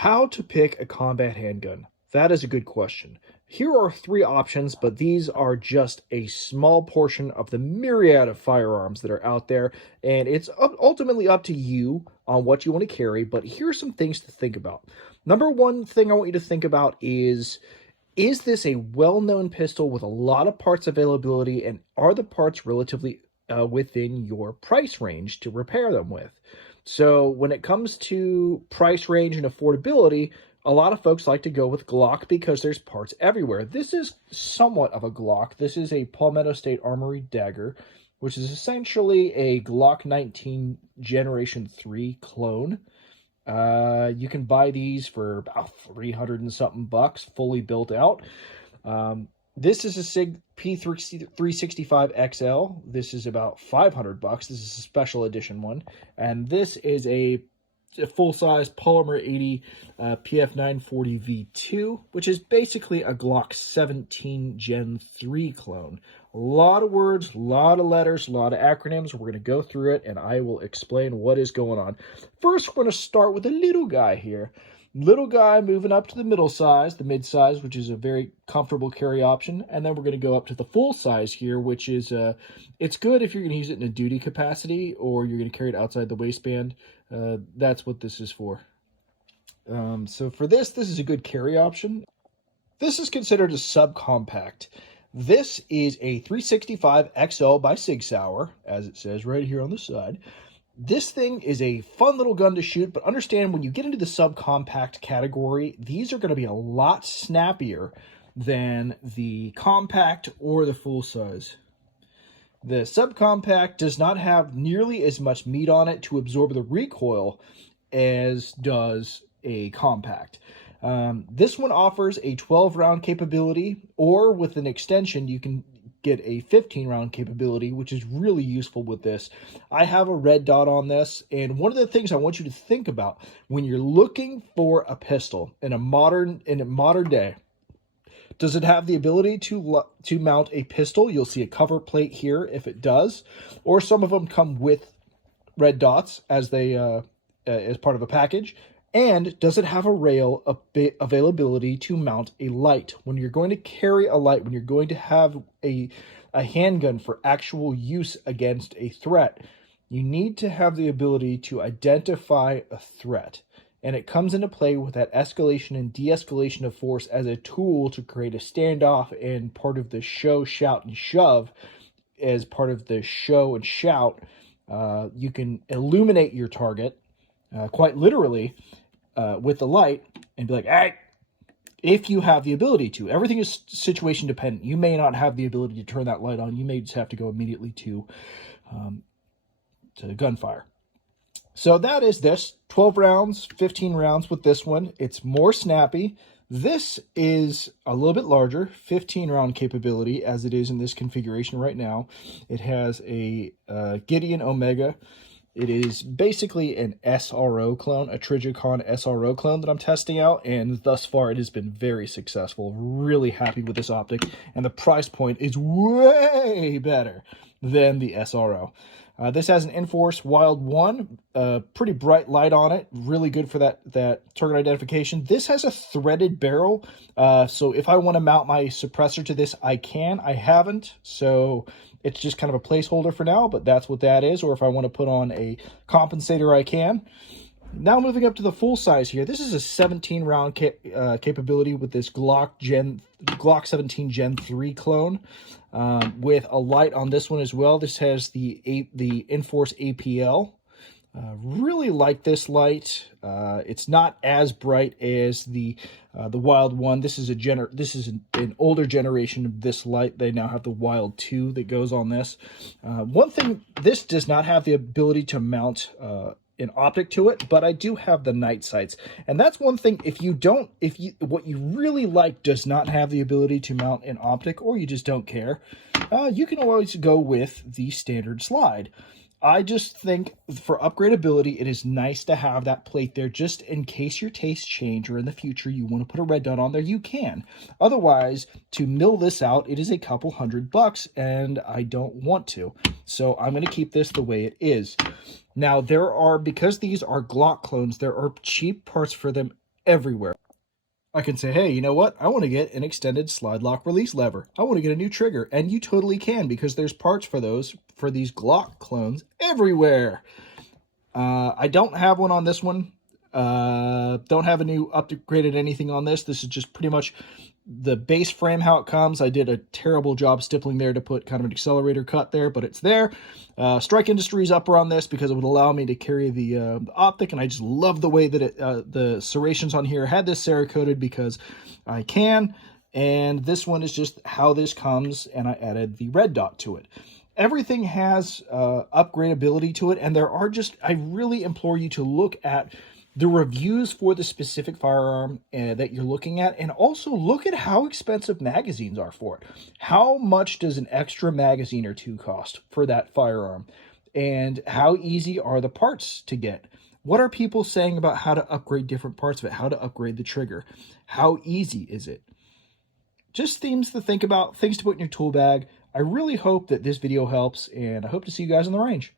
How to pick a combat handgun? That is a good question. Here are three options, but these are just a small portion of the myriad of firearms that are out there, and it's ultimately up to you on what you want to carry. But here's some things to think about. Number one thing I want you to think about is this a well-known pistol with a lot of parts availability, and are the parts relatively within your price range to repair them with? So when it comes to price range and affordability, a lot of folks like to go with Glock because there's parts everywhere. This is somewhat of a Glock. This is a Palmetto State Armory dagger, which is essentially a Glock 19 Generation 3 clone. You can buy these for about 300 and something bucks, fully built out. This is a SIG P365 XL. This is about 500 bucks. This is a special edition one. And this is a full-size Polymer 80 PF940 V2, which is basically a Glock 17 Gen 3 clone. A lot of words, a lot of letters, a lot of acronyms. We're going to go through it, and I will explain what is going on. First, we're going to start with the little guy here. Little guy moving up to the middle size, the mid size, which is a very comfortable carry option. And then we're going to go up to the full size here, which is, it's good if you're going to use it in a duty capacity or you're going to carry it outside the waistband. That's what this is for. So for this is a good carry option. This is considered a subcompact. This is a 365 XL by Sig Sauer, as it says right here on the side. This thing is a fun little gun to shoot, but understand when you get into the subcompact category, these are going to be a lot snappier than the compact or the full size. The subcompact does not have nearly as much meat on it to absorb the recoil as does a compact. This one offers a 12-round capability, or with an extension, you can get a 15-round capability, which is really useful with this. I have a red dot on this, and one of the things I want you to think about when you're looking for a pistol in a modern day, does it have the ability to mount a pistol? You'll see a cover plate here if it does, or some of them come with red dots as they as part of a package. And does it have a rail availability to mount a light? When you're going to carry a light, when you're going to have a handgun for actual use against a threat, you need to have the ability to identify a threat. And it comes into play with that escalation and de-escalation of force as a tool to create a standoff, and part of the show, shout, and shove. As part of the show and shout, you can illuminate your target, quite literally, with the light, and be like, hey, if you have the ability to. Everything is situation dependent. You may not have the ability to turn that light on. You may just have to go immediately to gunfire. So that is this. 12 rounds, 15 rounds with this one. It's more snappy. This is a little bit larger, 15-round capability, as it is in this configuration right now. It has a Gideon Omega. It is basically an SRO clone, a Trijicon SRO clone that I'm testing out, and thus far it has been very successful. Really happy with this optic, and the price point is way better than the SRO. This has an Enforce Wild 1, pretty bright light on it, really good for that target identification. This has a threaded barrel, so if I want to mount my suppressor to this, I can. I haven't, so it's just kind of a placeholder for now, but that's what that is. Or if I want to put on a compensator, I can. Now moving up to the full size here. This is a 17-round capability with this Glock 17 Gen 3 clone, with a light on this one as well. This has the Enforce APL. Really like this light. It's not as bright as the Wild 1. This is an older generation of this light. They now have the Wild 2 that goes on this. One thing, this does not have the ability to mount an optic to it, but I do have the night sights, and that's one thing. If what you really like does not have the ability to mount an optic, or you just don't care, you can always go with the standard slide. I just think for upgradability, it is nice to have that plate there, just in case your tastes change or in the future you want to put a red dot on there, you can. Otherwise, to mill this out, it is a couple $100, and I don't want to. So I'm going to keep this the way it is. Now, because these are Glock clones, there are cheap parts for them everywhere. I can say, hey, you know what? I want to get an extended slide lock release lever. I want to get a new trigger. And you totally can, because there's parts for those, for these Glock clones everywhere. I don't have one on this one. Don't have a new upgraded anything on this. This is just pretty much the base frame, how it comes. I did a terrible job stippling there to put kind of an accelerator cut there, but it's there. Strike Industries upper on this because it would allow me to carry the optic, and I just love the way that the serrations on here had this Cerakoted because I can. And this one is just how this comes, and I added the red dot to it. Everything has upgradability to it, and there are just, I really implore you to look at the reviews for the specific firearm that you're looking at, and also look at how expensive magazines are for it. How much does an extra magazine or two cost for that firearm? And how easy are the parts to get? What are people saying about how to upgrade different parts of it? How to upgrade the trigger? How easy is it? Just things to think about, things to put in your tool bag. I really hope that this video helps, and I hope to see you guys on the range.